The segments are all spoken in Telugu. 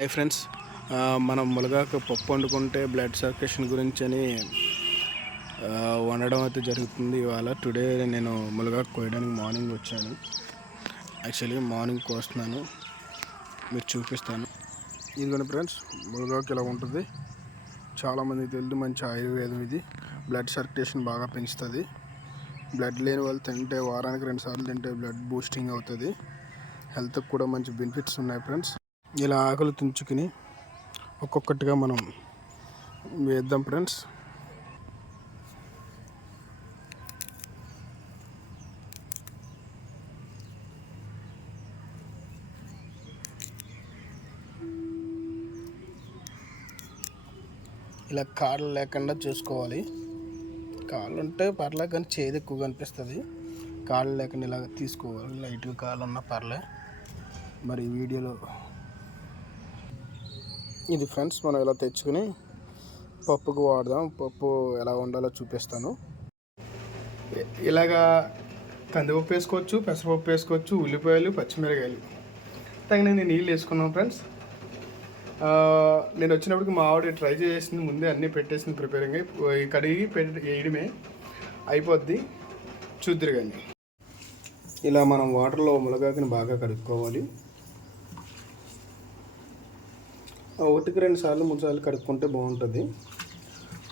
హై ఫ్రెండ్స్, మనం మునగాకు పప్పు వండుకుంటే బ్లడ్ సర్క్యులేషన్ గురించి అని వండడం అయితే జరుగుతుంది. ఇవాళ టుడే నేను మునగాకు కోయడానికి మార్నింగ్ వచ్చాను. యాక్చువల్లీ మార్నింగ్ కోస్తున్నాను, మీరు చూపిస్తాను. ఇదిగోండి ఫ్రెండ్స్, మునగాకు ఇలా ఉంటుంది. చాలామందికి తెలియదు, మంచి ఆయుర్వేదం ఇది. బ్లడ్ సర్క్యులేషన్ బాగా పెంచుతుంది. బ్లడ్ లేని వాళ్ళు తింటే వారానికి 2 సార్లు తింటే బ్లడ్ బూస్టింగ్ అవుతుంది. హెల్త్కి కూడా మంచి బెనిఫిట్స్ ఉన్నాయి ఫ్రెండ్స్. ఇలా ఆకులు తుంచుకుని ఒక్కొక్కటిగా మనం వేద్దాం ఫ్రెండ్స్. ఇలా కాళ్ళు లేకుండా చూసుకోవాలి. కాళ్ళు ఉంటే పర్లే, కానీ చేదు ఎక్కువ కనిపిస్తుంది. కాళ్ళు లేకుండా ఇలాగ తీసుకోవాలి. లైట్గా కాళ్ళు ఉన్నా పర్లే. మరి ఈ వీడియోలో ఇది ఫ్రెండ్స్, మనం ఇలా తెచ్చుకుని పప్పుకు వాడదాం. పప్పు ఎలా వండాలో చూపిస్తాను. ఇలాగా కందిపప్పు వేసుకోవచ్చు, పెసరపప్పు వేసుకోవచ్చు, ఉల్లిపాయలు, పచ్చిమిరకాయలు, తగినన్ని నీళ్ళు వేసుకున్నాం ఫ్రెండ్స్. నేను వచ్చినప్పటికి మా ఆవిడ ట్రై చేసింది, ముందే అన్నీ పెట్టేసింది ప్రిపేరింగ్. కడిగి వేయడమే అయిపోద్ది, చూద్దరు. కానీ ఇలా మనం వాటర్లో మునగాకుని బాగా కడుక్కోవాలి. 1కి 2 సార్లు 3 సార్లు కడుక్కుంటే బాగుంటుంది.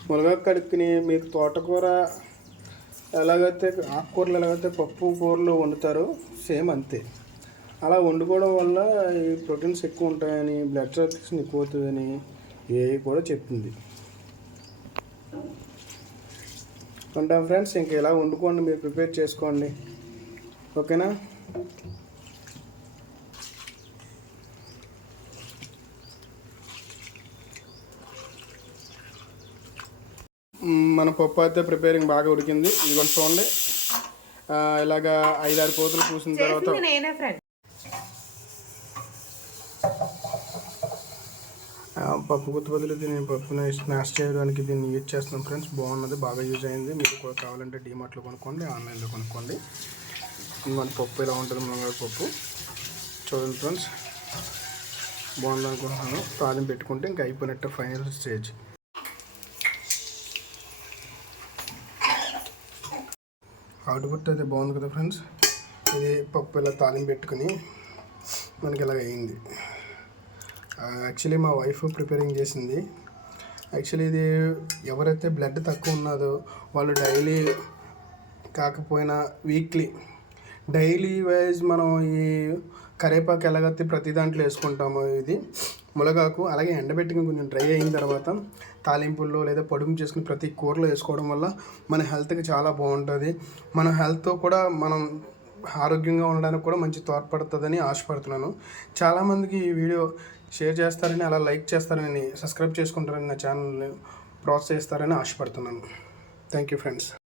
మునగాకు కడుక్కుని మీకు తోటకూర ఎలాగైతే, ఆకుకూరలు ఎలాగైతే పప్పు కూరలు వండుతారో సేమ్ అంతే. అలా వండుకోవడం వల్ల ఈ ప్రోటీన్స్ ఎక్కువ ఉంటాయని, బ్లడ్ సర్క్యులేషన్ ఎక్కువ అవుతుందని ఏవి కూడా చెప్తుంది. ఉంటాం ఫ్రెండ్స్, ఇంక ఇలా వండుకోండి, మీరు ప్రిపేర్ చేసుకోండి, ఓకేనా. మన పప్పు అయితే ప్రిపేరింగ్ బాగా ఉడికింది. ఇదిగోండి చూడండి, ఇలాగా 5-6 కోతలు పూసిన తర్వాత పప్పు గుత్తి బదులు దీన్ని పప్పుని స్నాక్స్ చేయడానికి దీన్ని యూజ్ చేస్తున్నాం ఫ్రెండ్స్. బాగున్నది, బాగా యూజ్ అయింది. మీరు కూడా కావాలంటే డీమార్ట్లో కొనుక్కోండి, ఆన్లైన్లో కొనుక్కోండి. ఇదిగోండి పప్పు ఇలా ఉంటుంది, మునగాకు పప్పు. చూడండి ఫ్రెండ్స్, బాగుంది అనుకుంటున్నాను. తాలింపు పెట్టుకుంటే ఇంకా అయిపోయినట్టు, ఫైనల్ స్టేజ్. అవుట్పుట్ అయితే బాగుంది కదా ఫ్రెండ్స్. ఇది పప్పు ఇలా తాలింపు పెట్టుకుని మనకి ఇలా అయింది. యాక్చువల్లీ మా వైఫ్ ప్రిపేరింగ్ చేసింది. యాక్చువల్లీ ఇది ఎవరైతే బ్లడ్ తక్కువ ఉన్నదో వాళ్ళు డైలీ కాకపోయినా వీక్లీ, డైలీ వైజ్ మనం ఈ కరివేపాకు ఎలాగైతే ప్రతి దాంట్లో వేసుకుంటామో, ఇది మునగాకు అలాగే ఎండబెట్టుకుని కొంచెం డ్రై అయిన తర్వాత తాలింపుల్లో లేదా పొడుము చేసుకుని ప్రతి కూరలో వేసుకోవడం వల్ల మన హెల్త్కి చాలా బాగుంటుంది. మన హెల్త్ కూడా, మనం ఆరోగ్యంగా ఉండడానికి కూడా మంచి తోడ్పడుతుందని ఆశపడుతున్నాను. చాలామందికి ఈ వీడియో షేర్ చేస్తారని, అలా లైక్ చేస్తారని, సబ్స్క్రైబ్ చేసుకుంటారని, నా ఛానల్ని ప్రోత్సహిస్తారని ఆశపడుతున్నాను. Thank you friends.